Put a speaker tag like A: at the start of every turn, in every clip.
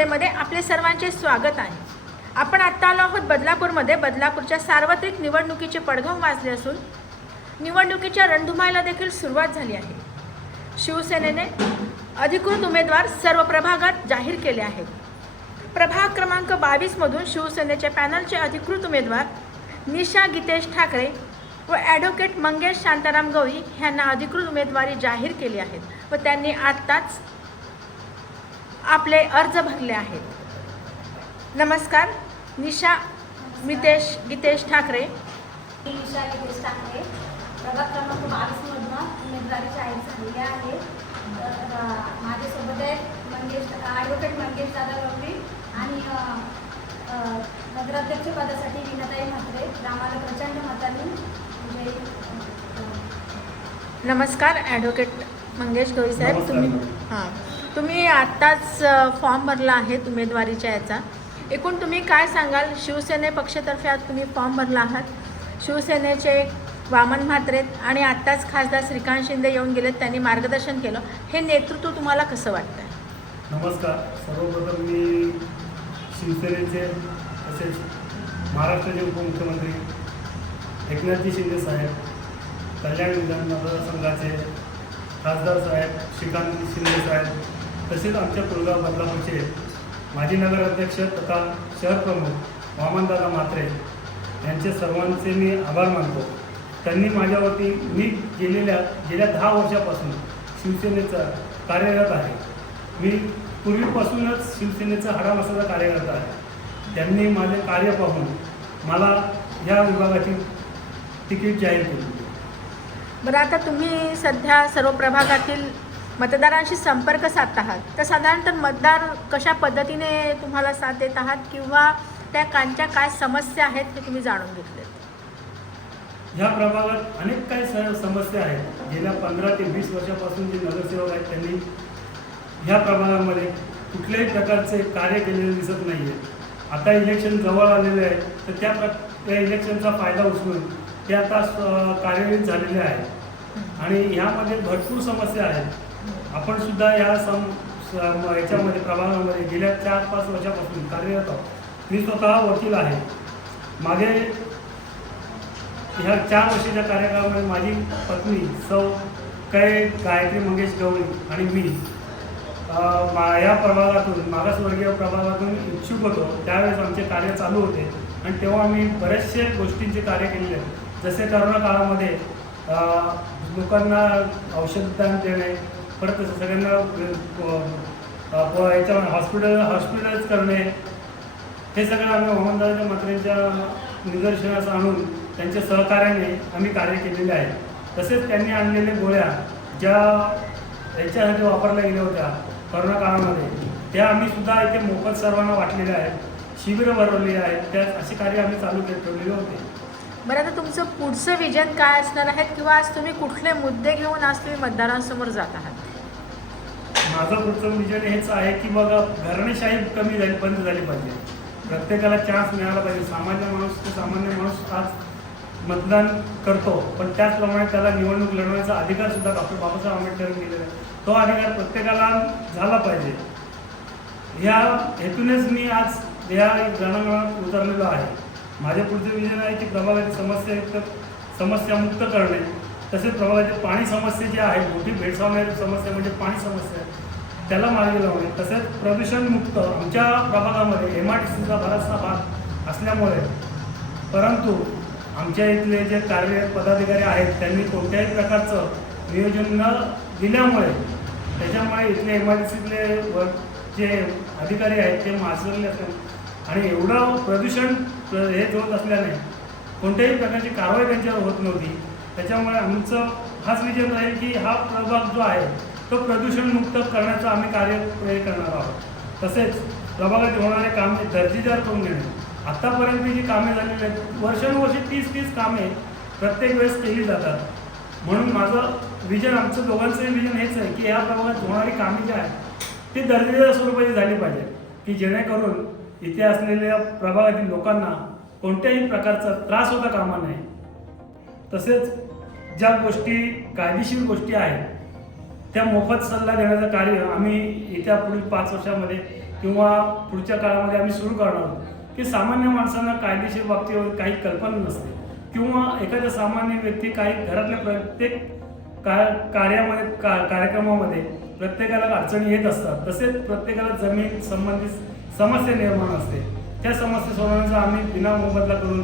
A: टुडेमध्ये आपले सर्वांचे स्वागत आहे. आपण आत्ता आलो आहोत बदलापूरमध्ये. बदलापूरच्या सार्वत्रिक निवडणुकीचे पडघम वाजले असून निवडणुकीच्या रणधुमाईला देखील सुरुवात झाली आहे. शिवसेनेने अधिकृत उमेदवार सर्व प्रभागात जाहीर केले आहेत. प्रभाग क्रमांक बावीसमधून शिवसेनेच्या पॅनलचे अधिकृत उमेदवार निशा गीतेश ठाकरे व ॲडव्होकेट मंगेश शांताराम गवळी यांना अधिकृत उमेदवारी जाहीर केली आहेत व त्यांनी आत्ताच आपले अर्ज भरले आहेत. नमस्कार निशा मितेश गीतेश ठाकरे.
B: मी ईशा योगेश ठाकरे. प्रभाग क्रमांक बावीसमधनं उमेदवारी जाहीर झालेली आहे. तर माझ्यासोबत आहेत मंगेश ॲडव्होकेट मंगेश दादा गवळी आणि नगराध्यक्षपदासाठी विनाताई म्हात्रे. आम्हाला प्रचंड मतांनी म्हणजे
A: नमस्कार ॲडव्होकेट मंगेश गवळी साहेब. तुम्ही. हां. तुम्ही आत्ताच फॉर्म भरला आहे उमेदवारीच्या याचा. एकूण तुम्ही काय सांगाल? शिवसेने पक्षातर्फे आज तुम्ही फॉर्म भरला आहात. शिवसेनेचे वामन म्हात्रेत आणि आत्ताच खासदार श्रीकांत शिंदे येऊन गेलेत त्यांनी मार्गदर्शन केलं. हे नेतृत्व तुम्हाला कसं वाटतं
C: नमस्कार. सर्वप्रथम मी शिवसेनेचे तसेच महाराष्ट्राचे उपमुख्यमंत्री एकनाथजी शिंदे साहेब कल्याण विधान मतदारसंघाचे खासदार साहेब श्रीकांत शिंदे साहेब तसेच आमच्या पुलगाव बदलापूरचे म्हणजे माजी नगराध्यक्ष तथा शहर प्रमुख वामनदादा म्हात्रे यांचे सर्वांचे मी आभार मानतो. त्यांनी माझ्यावरती मी गेलेल्या गेल्या दहा वर्षापासून शिवसेनेचा कार्यरत आहे. मी पूर्वीपासूनच शिवसेनेचा हाडामासाचा कार्यरत आहे. त्यांनी माझे कार्य पाहून मला या विभागाची तिकीट जाहीर केली.
A: बरं आता तुम्ही सध्या सर्व प्रभागातील मतदारांशी संपर्क साधत आहात? तर साधारणतः मतदार कशा पद्धतीने तुम्हाला साथ देत आहात किंवा त्या कांच्या काय समस्या आहेत हे तुम्ही जाणून घेतलेत?
C: ह्या प्रभागात अनेक काही स समस्या आहेत. गेल्या पंधरा ते वीस वर्षापासून जे नगरसेवक आहेत त्यांनी ह्या प्रभागामध्ये कुठल्याही प्रकारचे कार्य केलेले दिसत नाही आहे आता इलेक्शन जवळ आलेले आहे तर त्या त्या इलेक्शनचा फायदा उचलून ते आता कार्यान्वित झालेले आहे आणि ह्यामध्ये भरपूर समस्या आहेत. आपण सुद्धा या सम याच्यामध्ये प्रभागामध्ये गेल्या चार पाच वर्षापासून कार्यरत आहोत. मी स्वतः वकील आहे. मागे ह्या चार वर्षाच्या कार्यकाळामध्ये माझी पत्नी सौ कै गायत्री मंगेश गवळी आणि मी मा- या प्रभागातून मागासवर्गीय प्रभागातून इच्छुक होतो. त्यावेळेस आमचे कार्य चालू होते. आणि तेव्हा आम्ही बरेचसे गोष्टींचे कार्य केलेले आहेत. जसे करोना काळामध्ये लोकांना औषधदान देणे परत सगळ्यांना याच्या हॉस्पिटल हॉस्पिटलाइज करणे हे सगळं आम्ही मोहनदादाच्या मात्रेंच्या निदर्शनास आणून त्यांच्या सहकार्याने आम्ही कार्य केलेले आहे. तसेच त्यांनी आणलेल्या गोळ्या ज्या याच्यासाठी वापरल्या गेल्या होत्या करोना काळामध्ये त्या आम्ही सुद्धा इथे मोफत सर्वांना वाटलेल्या आहेत. शिबिरं भरवलेली आहेत त्या असे कार्य आम्ही चालू ठेवलेले होते.
A: बरं आता तुमचं पुढचं विजन काय असणार आहे? किंवा आज तुम्ही कुठले मुद्दे घेऊन आज तुम्ही मतदारांसमोर जात आहात?
C: माझं पुढचं विजन हेच आहे की बघा घराणेशाही कमी झाली बंद झाली पाहिजे. प्रत्येकाला चान्स मिळाला पाहिजे. सामान्य माणूस ते सामान्य माणूस आज मतदान करतो पण त्याचप्रमाणे त्याला निवडणूक लढवण्याचा अधिकार सुद्धा डॉक्टर बाबासाहेब आंबेडकरांनी दिलेला आहे. तो अधिकार प्रत्येकाला झाला पाहिजे. ह्या हेतूनच मी आज या रणंगणात उतरलेलो आहे. माझे पुढचे विजन आहे की प्रभागातील समस्यायुक्त समस्यामुक्त करणे. तसेच प्रभागातील पाणी समस्या जी आहे मोठी भेडसावणारी समस्या म्हणजे पाणी समस्या. त्याला मार्गी लावणे तसेच प्रदूषणमुक्त आमच्या प्रभागामध्ये एम आय टी सीचा बराचसा भाग असल्यामुळे परंतु आमच्या इथले जे कार्य पदाधिकारी आहेत त्यांनी कोणत्याही प्रकारचं नियोजन न दिल्यामुळे त्याच्यामुळे इथले एम आय टी सीतले जे अधिकारी आहेत ते मासरले असतात आणि एवढं प्रदूषण हे होत असल्याने कोणत्याही प्रकारची कारवाई त्यांच्यावर होत नव्हती. त्याच्यामुळे आमचं हाच विचार राहील की हा प्रभाग जो आहे तो प्रदूषणमुक्त करण्याचं आम्ही कार्य हे करणार आहोत. तसेच प्रभागात होणारे कामे दर्जेदार करून घेणे. आत्तापर्यंत जी कामे झालेली आहेत वर्षानुवर्षे तीस तीस कामे प्रत्येक वेळेस केली जातात. म्हणून माझं विजन आमचं दोघांचं विजन हेच आहे की या प्रभागात होणारी कामे जी आहेत ती दर्जेदार स्वरूपाची झाली पाहिजे. की जेणेकरून इथे असलेल्या प्रभागातील लोकांना कोणत्याही प्रकारचा त्रास होता कामा नये. तसेच ज्या गोष्टी कायदेशीर गोष्टी आहेत त्या मोफत सल्ला देण्याचं कार्य आम्ही येत्या पुढील पाच वर्षामध्ये किंवा पुढच्या काळामध्ये आम्ही सुरू करणार आहोत. की सामान्य माणसांना कायदेशीर बाबतीवर काही कल्पना नसते. किंवा एखाद्या सामान्य व्यक्ती काही घरातल्या प्रत्येक का कार्यामध्ये का कार्यक्रमामध्ये प्रत्येकाला अडचणी येत असतात. तसेच प्रत्येकाला जमीन संबंधित समस्या निर्माण असते. त्या समस्या सोडवण्याचा आम्ही विना मोबदला करून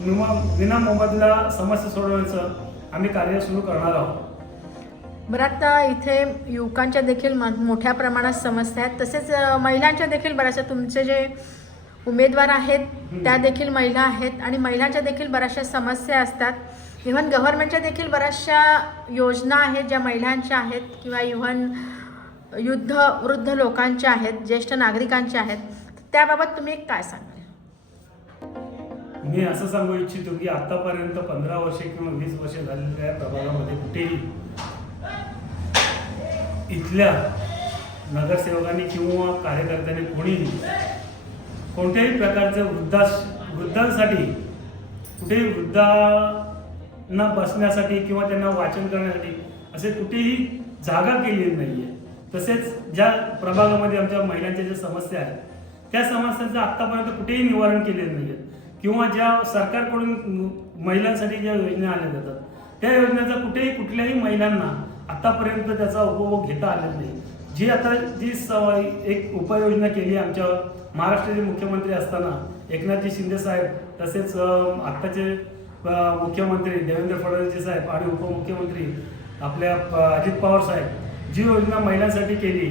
C: विमा विना मोबदला समस्या सोडवण्याचं आम्ही कार्य सुरू करणार आहोत.
A: बरं आता इथे युवकांच्या देखील म- मोठ्या प्रमाणात समस्या आहेत. तसेच महिलांच्या देखील बऱ्याचशा तुमचे जे उमेदवार आहेत त्या देखील महिला आहेत आणि महिलांच्या देखील बऱ्याचशा समस्या असतात. इव्हन गव्हर्नमेंटच्या देखील बऱ्याचशा योजना आहेत ज्या महिलांच्या आहेत किंवा इव्हन युद्ध वृद्ध लोकांच्या आहेत ज्येष्ठ नागरिकांच्या आहेत. त्याबाबत तुम्ही काय सांगाल?
C: मी असं सांगू इच्छितो की आतापर्यंत पंधरा वर्षे किंवा वीस वर्षे झालेल्या प्रभागामध्ये कुठेही इथल्या नगरसेवकांनी किंवा कार्यकर्त्यांनी कोणीही कोणत्याही प्रकारचं वृद्धा वृद्धांसाठी कुठेही वृद्धांना बसण्यासाठी किंवा त्यांना वाचन करण्यासाठी असे कुठेही जागा केलेली नाही आहे तसेच ज्या प्रभागामध्ये आमच्या महिलांच्या ज्या समस्या आहेत त्या समस्यांचं आत्तापर्यंत कुठेही निवारण केलेलं नाही आहे किंवा ज्या सरकारकडून महिलांसाठी ज्या योजना आल्या जातात त्या योजनेचा कुठेही कुठल्याही महिलांना आतापर्यंत त्याचा उपभोग घेता आलेला नाही. जी आता जी एक उपाययोजना केली आमच्या महाराष्ट्राचे मुख्यमंत्री असताना एकनाथजी शिंदे साहेब तसेच आत्ताचे मुख्यमंत्री देवेंद्र फडणवीस साहेब आणि उपमुख्यमंत्री आपल्या अजित पवार साहेब जी योजना महिलांसाठी केली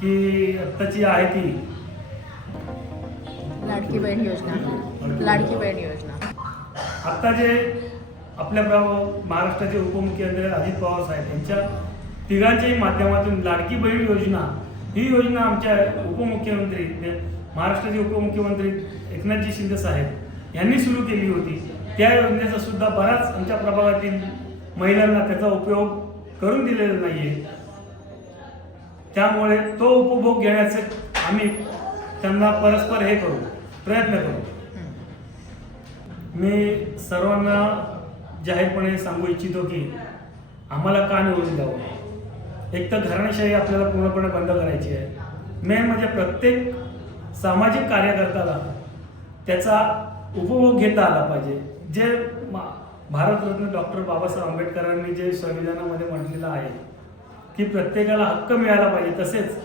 C: की आत्ताची आहे ती.
A: लाडकी बहीण योजना. लाडकी बहीण योजना.
C: आत्ता जे आपल्या महाराष्ट्राचे उपमुख्यमंत्री अजित पवार साहेब यांच्या तिघांच्याही माध्यमातून लाडकी बहीण योजना ही योजना आमच्या उपमुख्यमंत्री महाराष्ट्राचे उपमुख्यमंत्री एकनाथजी शिंदे साहेब यांनी सुरू केली होती. त्या योजनेचा सुद्धा बराच आमच्या प्रभागातील महिलांना त्याचा उपयोग करून दिलेला नाहीये. त्यामुळे तो उपभोग घेण्याचे आम्ही त्यांना परस्पर हे करू प्रयत्न करू. मी सर्वांना जाहीरपणे सांगू इच्छितो की आम्हाला का निवडून द्यावं? एक तर घराणेशाही आपल्याला पूर्णपणे बंद करायची आहे. मेन म्हणजे प्रत्येक सामाजिक कार्यकर्त्याला त्याचा उपभोग घेता आला पाहिजे. जे भारतरत्न डॉक्टर बाबासाहेब आंबेडकरांनी जे संविधानामध्ये म्हटलेलं आहे की प्रत्येकाला हक्क मिळाला पाहिजे. तसेच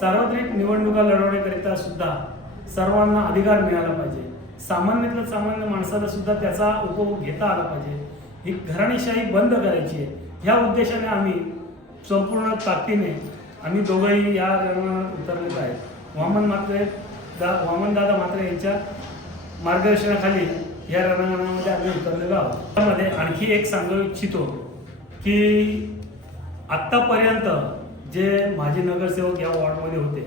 C: सार्वत्रिक निवडणुका लढवण्याकरिता सुद्धा सर्वांना अधिकार मिळाला पाहिजे. सामान्यातल्या सामान्य माणसाला सुद्धा त्याचा उपभोग घेता आला पाहिजे. ही घराणेशाही बंद करायची आहे. ह्या उद्देशाने आम्ही संपूर्ण ताकदीने आम्ही दोघंही या रंगणात उतरलेलो आहेत वामन मात्रे दा वामन दादा मात्रे यांच्या मार्गदर्शनाखाली या रणांगणामध्ये आम्ही उतरलेलो आहोत. त्यामध्ये आणखी एक सांगू इच्छितो की आत्तापर्यंत जे माजी नगरसेवक या वॉर्डमध्ये होते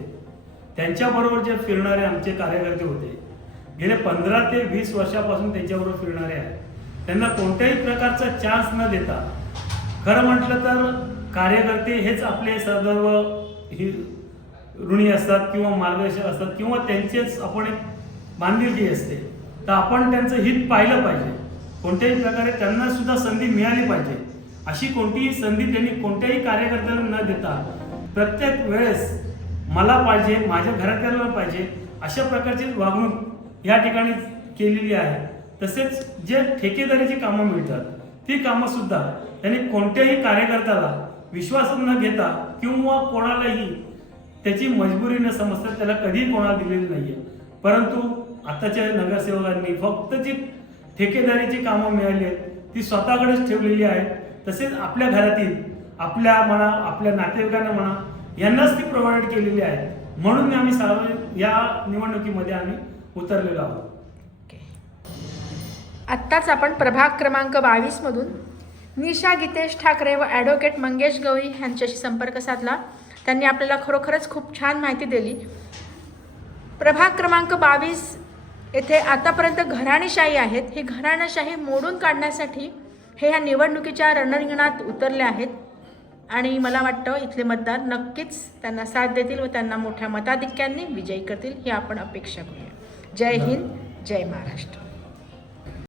C: त्यांच्याबरोबर जे फिरणारे आमचे कार्यकर्ते होते गेले पंधरा ते वीस वर्षापासून त्यांच्याबरोबर फिरणारे आहेत. त्यांना कोणत्याही प्रकारचा चान्स न देता खरं म्हटलं तर कार्यकर्ते हेच आपले सर्व ही ऋणी असतात किंवा मार्गदर्शक असतात किंवा त्यांचेच आपण एक बांधिलकी असते तर आपण त्यांचं हित पाहिलं पाहिजे. कोणत्याही प्रकारे त्यांना सुद्धा संधी मिळाली पाहिजे. अशी कोणतीही संधी त्यांनी कोणत्याही कार्यकर्त्यांना न देता प्रत्येक वेळेस मला पाहिजे माझ्या घरातल्याला पाहिजे अशा प्रकारची वागणूक या ठिकाणी केलेली आहे. तसेच जे ठेकेदारीची कामं मिळतात ती कामं सुद्धा त्यांनी कोणत्याही कार्यकर्त्याला विश्वासात न घेता किंवा कोणालाही त्याची मजबुरी न समजता त्याला कधीही कोणाला दिलेली नाहीये. परंतु आताच्या नगरसेवकांनी फक्त जी ठेकेदारीची कामं मिळाली आहेत ती स्वतःकडेच ठेवलेली आहेत. तसेच आपल्या घरातील आपल्या म्हणा आपल्या नातेवाईकांना म्हणा यांनाच ती प्रोव्हाइड केलेली आहे म्हणून आम्ही सर्व या निवडणुकीमध्ये आम्ही उतरलेलो आहोत.
A: आत्ताच आपण प्रभाग क्रमांक बावीसमधून निशा गीतेश ठाकरे व ॲडव्होकेट मंगेश गवळी यांच्याशी संपर्क साधला. त्यांनी आपल्याला खरोखरच खूप छान माहिती दिली. प्रभाग क्रमांक बावीस येथे आतापर्यंत घराणेशाही आहेत. ही घराणेशाही मोडून काढण्यासाठी हे ह्या निवडणुकीच्या रणरिंगणात उतरले आहेत. आणि मला वाटतं इथले मतदार नक्कीच त्यांना साथ देतील व त्यांना मोठ्या मताधिक्यांनी विजयी करतील ही आपण अपेक्षा करूया. जय हिंद जय महाराष्ट्र.